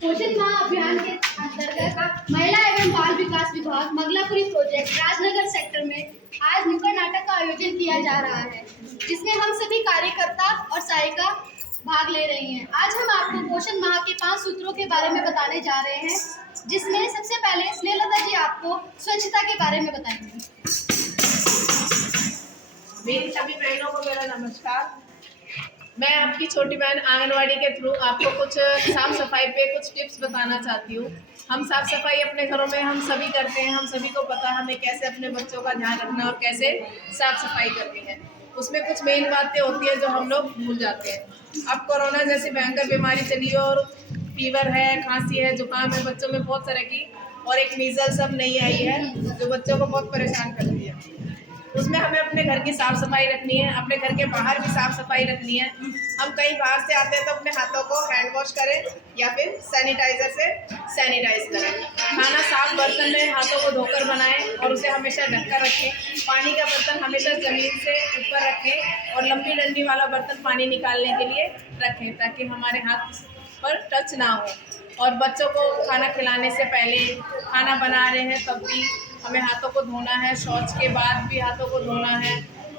पोषण माह अभियान के अंतर्गत महिला एवं बाल विकास विभाग मगलापुरी प्रोजेक्ट राजनगर सेक्टर में आज नुक्कड़ नाटक का आयोजन किया जा रहा है, जिसमें हम सभी कार्यकर्ता और सहायिका भाग ले रही हैं। आज हम आपको पोषण माह के 5 सूत्रों के बारे में बताने जा रहे हैं, जिसमें सबसे पहले स्नेहलता जी आपको स्वच्छता के बारे में बताएंगे। मेरी सभी बहनों को मेरा नमस्कार। मैं आपकी छोटी बहन आंगनवाड़ी के थ्रू आपको कुछ साफ सफाई पे कुछ टिप्स बताना चाहती हूँ। हम साफ सफाई अपने घरों में हम सभी करते हैं, हम सभी को पता है हमें कैसे अपने बच्चों का ध्यान रखना और कैसे साफ सफाई करनी है। उसमें कुछ मेन बातें होती है जो हम लोग भूल जाते हैं। अब कोरोना जैसी भयंकर बीमारी चली है और फीवर है, खांसी है, जुकाम है, बच्चों में बहुत तरह की, और एक मीजल सब नई आई है जो बच्चों को बहुत परेशान करती है। उसमें हमें अपने घर की साफ़ सफाई रखनी है, अपने घर के बाहर भी साफ़ सफाई रखनी है। हम कहीं बाहर से आते हैं तो अपने हाथों को हैंड वॉश करें या फिर सैनिटाइज़र से सैनिटाइज करें। खाना साफ बर्तन में हाथों को धोकर बनाएं और उसे हमेशा ढककर रखें। पानी का बर्तन हमेशा ज़मीन से ऊपर रखें और लंबी डंडी वाला बर्तन पानी निकालने के लिए रखें ताकि हमारे हाथ पर टच ना हो। और बच्चों को खाना खिलाने से पहले, खाना बना रहे हैं तब भी हमें हाथों को धोना है, शौच के बाद भी हाथों को धोना है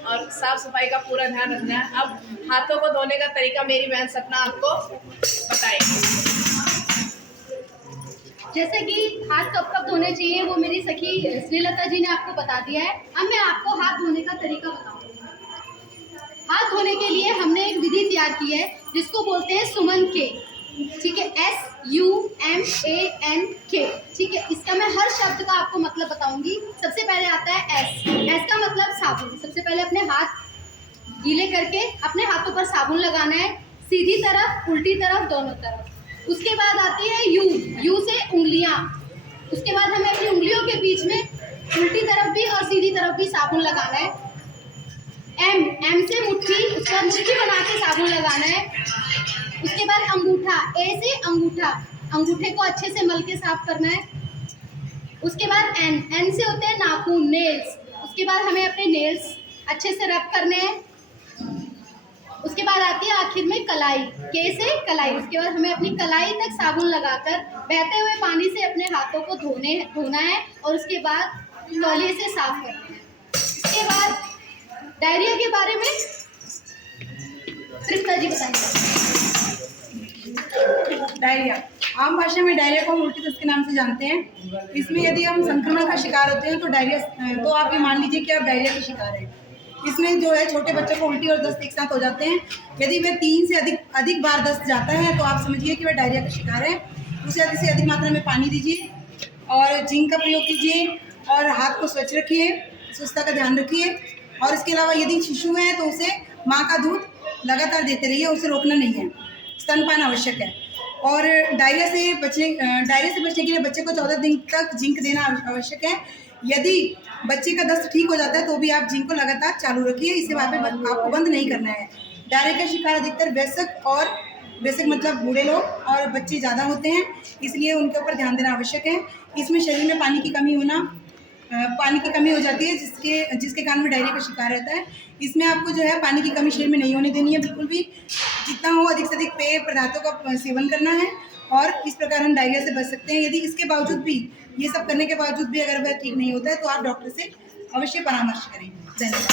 और साफ़ सफाई का पूरा ध्यान रखना है। अब हाथों को धोने का तरीका मेरी बहन सपना आपको बताएगी। जैसे कि हाथ कब कब धोने चाहिए वो मेरी सखी स्नेहलता जी ने आपको बता दिया है। अब मैं आपको हाथ धोने का तरीका बताऊंगी। हाथ धोने के लिए हमने एक विधि तैयार की है जिसको बोलते हैं सुमन के, ठीक है, SUMANK, ठीक है। इसका मैं हर शब्द का आपको मतलब बताऊंगी। सबसे पहले आता है S का मतलब साबुन। सबसे पहले अपने हाथ गीले करके अपने हाथों पर साबुन लगाना है, सीधी तरफ, उल्टी तरफ, दोनों तरफ। उसके बाद आती है U से उंगलियां। उसके बाद हमें अपनी उंगलियों के बीच में उल्टी तरफ भी और सीधी तरफ भी साबुन लगाना है। M से मुट्ठी, उसके बाद मुट्ठी बना के साबुन लगाना है। उसके बाद अंगूठा, A से अंगूठा, अंगूठे को अच्छे से मल के साफ करना है। उसके बाद N से होते हैं नाखून, नेल्स। उसके बाद हमें अपने नेल्स अच्छे से रब करने हैं। उसके बाद आती है आखिर में कलाई, K से कलाई। उसके बाद हमें अपनी कलाई तक साबुन लगाकर बहते हुए पानी से अपने हाथों को धोना है और उसके बाद तौलिए से साफ करना है। उसके बाद डायरिया के बारे में तृप्ता जी बताएंगे। डायरिया, आम भाषा में डायरिया को हम उल्टी दस्त के नाम से जानते हैं। इसमें यदि हम संक्रमण का शिकार होते हैं तो आप ये मान लीजिए कि आप डायरिया के शिकार हैं। इसमें जो है छोटे बच्चों को उल्टी और दस्त एक साथ हो जाते हैं। यदि वह 3 से अधिक बार दस्त जाता है तो आप समझिए कि वह डायरिया का शिकार है। उसे अधिक से अधिक मात्रा में पानी दीजिए और जिंक का प्रयोग कीजिए और हाथ को स्वच्छ रखिए, स्वच्छता का ध्यान रखिए। और इसके अलावा यदि शिशु है तो उसे माँ का दूध लगातार देते रहिए, उसे रोकना नहीं है। स्तनपान आवश्यक है। और डायरिया से बचने के लिए बच्चे को 14 दिन तक जिंक देना आवश्यक है। यदि बच्चे का दस्त ठीक हो जाता है तो भी आप जिंक को लगातार चालू रखिए, इसे वहाँ पे आपको बंद नहीं करना है। डायरिया का शिकार अधिकतर वयस्क मतलब बूढ़े लोग और बच्चे ज़्यादा होते हैं, इसलिए उनके ऊपर ध्यान देना आवश्यक है। इसमें शरीर में पानी की कमी हो जाती है जिसके कारण में डायरिया का शिकार रहता है। इसमें आपको जो है पानी की कमी शरीर में नहीं होने देनी है बिल्कुल भी। जितना हो अधिक से अधिक पेय पदार्थों का सेवन करना है और इस प्रकार हम डायरिया से बच सकते हैं। यदि इसके बावजूद भी, ये सब करने के बावजूद भी अगर वह ठीक नहीं होता है तो आप डॉक्टर से अवश्य परामर्श करें। धन्यवाद।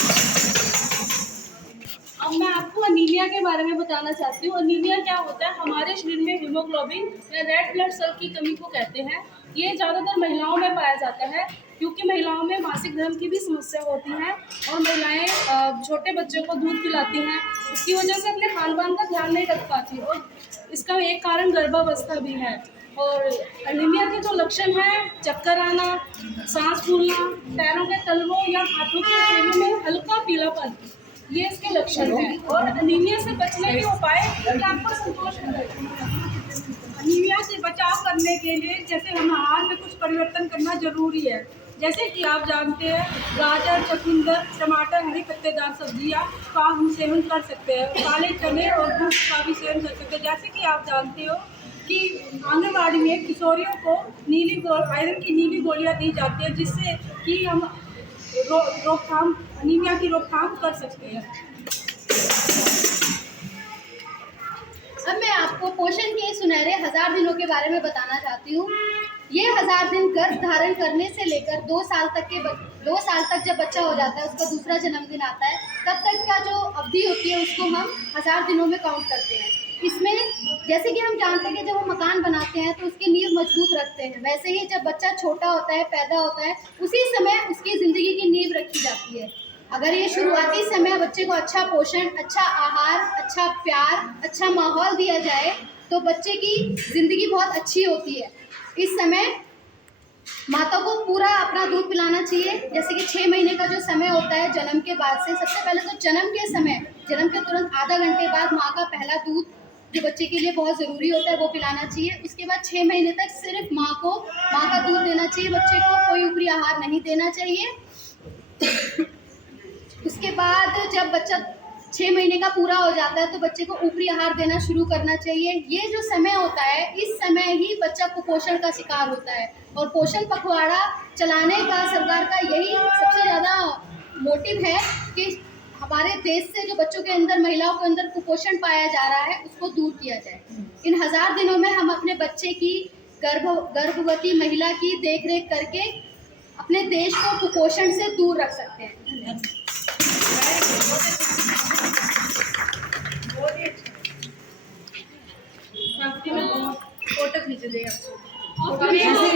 अब मैं आपको अनीमिया के बारे में बताना चाहती हूँ। अनीमिया क्या होता है? हमारे शरीर में हीमोग्लोबिन या रेड ब्लड सेल की कमी को कहते हैं। ये ज़्यादातर महिलाओं में पाया जाता है क्योंकि महिलाओं में मासिक धर्म की भी समस्या होती है और महिलाएं छोटे बच्चों को दूध पिलाती हैं, इसकी वजह से अपने खान पान का ध्यान नहीं रख पाती और इसका एक कारण गर्भावस्था भी है। और अनीमिया के जो लक्षण हैं, चक्कर आना, सांस फूलना, पैरों के तलवों या हाथों के पेरों में हल्का पीलापन, ये इसके लक्षण हैं। और अनीमिया से बचने के उपाय आपको संतोष है। अनीमिया से बचाव करने के लिए जैसे हम आहार में कुछ परिवर्तन करना जरूरी है। जैसे कि आप जानते हैं गाजर, चुकंदर, टमाटर, हरी पत्तेदार सब्जियां का हम सेवन कर सकते हैं। काले चने और उसका भी सेवन कर सकते हैं। जैसे कि आप जानते हो कि आंगनबाड़ी में किशोरियों को आयरन की नीली गोलियां दी जाती है, जिससे कि हम रोकथाम अनीमिया की रोकथाम कर सकते हैं। अब मैं आपको पोषण के सुनहरे 1000 दिनों के बारे में बताना चाहती हूँ। ये 1000 दिन गर्भ धारण करने से लेकर 2 साल तक जब बच्चा हो जाता है, उसका दूसरा जन्मदिन आता है, तब तक का जो अवधि होती है उसको हम 1000 दिनों में काउंट करते हैं। इसमें जैसे कि हम जानते हैं कि जब हम मकान बनाते हैं तो उसकी नींव मजबूत रखते हैं, वैसे ही जब बच्चा छोटा होता है, पैदा होता है, उसी समय उसकी ज़िंदगी की नींव रखी जाती है। अगर ये शुरुआती समय बच्चे को अच्छा पोषण, अच्छा आहार, अच्छा प्यार, अच्छा माहौल दिया जाए तो बच्चे की ज़िंदगी बहुत अच्छी होती है। इस समय माता को पूरा अपना दूध पिलाना चाहिए। जैसे कि 6 महीने का जो समय होता है जन्म के बाद से, सबसे पहले तो जन्म के तुरंत आधा घंटे बाद माँ का पहला दूध जो बच्चे के लिए बहुत ज़रूरी होता है वो पिलाना चाहिए। उसके बाद 6 महीने तक सिर्फ माँ का दूध देना चाहिए, बच्चे को कोई ऊपरी आहार नहीं देना चाहिए। उसके बाद जब बच्चा 6 महीने का पूरा हो जाता है तो बच्चे को ऊपरी आहार देना शुरू करना चाहिए। ये जो समय होता है, इस समय ही बच्चा कुपोषण का शिकार होता है, और पोषण पखवाड़ा चलाने का सरकार का यही सबसे ज़्यादा मोटिव है कि हमारे देश से जो बच्चों के अंदर, महिलाओं के अंदर कुपोषण पाया जा रहा है उसको दूर किया जाए। इन 1000 दिनों में हम अपने बच्चे की, गर्भवती महिला की देखरेख करके अपने देश को कुपोषण से दूर रख सकते हैं। धन्यवाद। फोटो खींच दे आपको। ऐसे